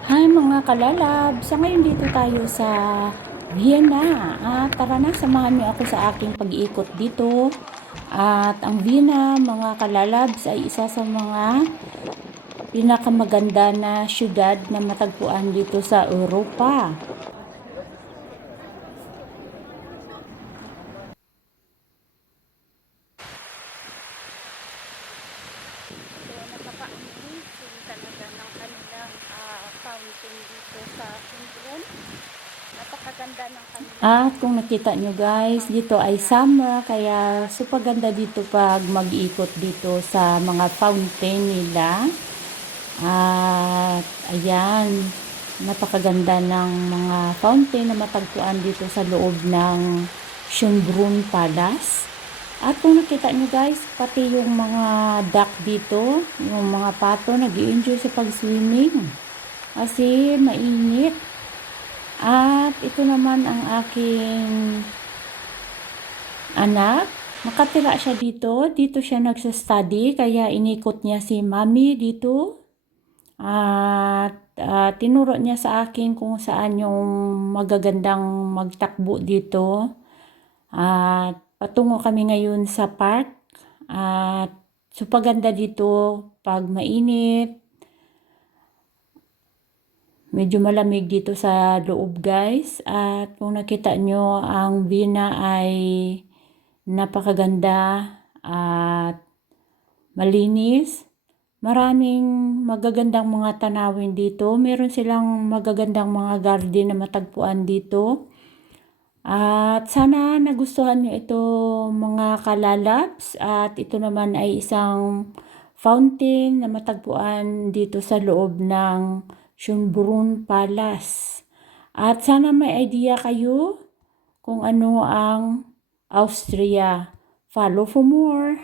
Hi mga kalalab! Sa ngayon dito tayo sa Vienna. At tara na, samahan niyo ako sa aking pag-iikot dito. At ang Vienna, mga kalalabs, ay isa sa mga pinakamaganda na syudad na matagpuan dito sa Europa. So, napaka-amazing ah, fountain dito sa Sundron. Napakaganda ng kanilang At kung nakita nyo guys, dito ay summer, kaya super ganda dito pag mag-ikot dito sa mga fountain nila. At ayan, napakaganda ng mga fountain na matagpuan dito sa loob ng Schönbrunn Palace. At kung nakita nyo guys, pati yung mga duck dito, yung mga pato, nag enjoy sa pag-swimming. Kasi mainit. At ito naman ang aking anak. Nakatira siya dito. Dito siya nagsa-study. Kaya inikot niya si mami dito. At ah, tinuro niya sa akin kung saan yung magagandang magtakbo dito. At patungo kami ngayon sa park. At super ganda dito pag mainit. Medyo malamig dito sa loob guys. At kung nakita nyo, ang Vina ay napakaganda at malinis. Maraming magagandang mga tanawin dito. Meron silang magagandang mga garden na matagpuan dito. At sana nagustuhan nyo ito mga kalalabs. At ito naman ay isang fountain na matagpuan dito sa loob ng Schönbrunn Palace. At sana may idea kayo kung ano ang Austria. Follow for more.